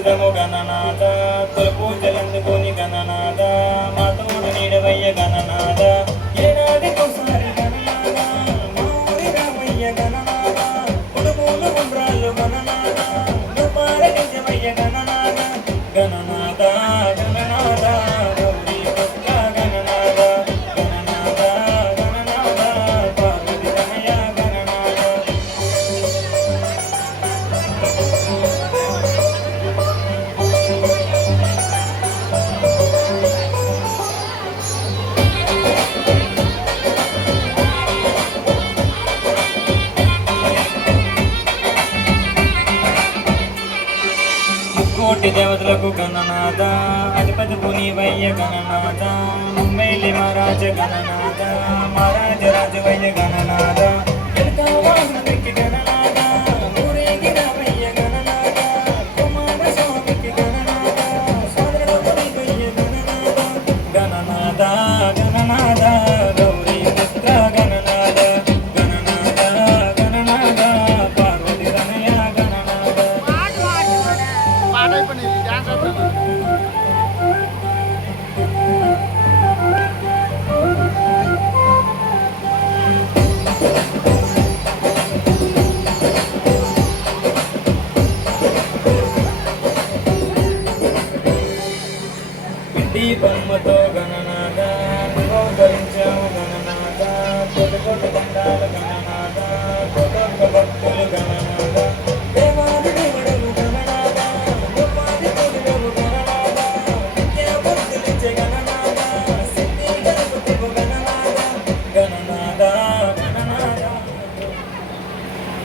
కొలుసుదము గణనాథ తొలి పూజలందుకొని గణనాథ మా తోడు నీడవయ్య గణనాథ ఏడాదికోసారి గణనాథ మా ఊరి రామయ్య గణనాథ కుడుమూలు ఉండ్రాళ్ళు గణనాథ నువ్వార నిజమయ్య గణనాథ గణనాథ గణనాథ గౌరీ పుత్ర గణనాథ గణనాథ గణనాథ పార్వతి రమయ గణనాథ. కోటి దేవతలకు గణనాథ అధిపతి పునివయ్య గణనాథ ముంబైలి మహారాజ గణనాథ మహారాజ రాజవయ్య గణనాథ వాహనకి గణనాథ ఊరేగి రామయ్య గణనాథ కుమార స్వామికి గణనాథ సోదరుడయ్య గణనాథ గణనాథ గణనాథ గౌరీ పుత్ర గణనాథ గణనాథ గణనాథ పార్వతి రమయ గణనాథ. దీపమ్మతో గణనాథ ధరించాము గణనాథ కొట్టు కొట్టు దండాల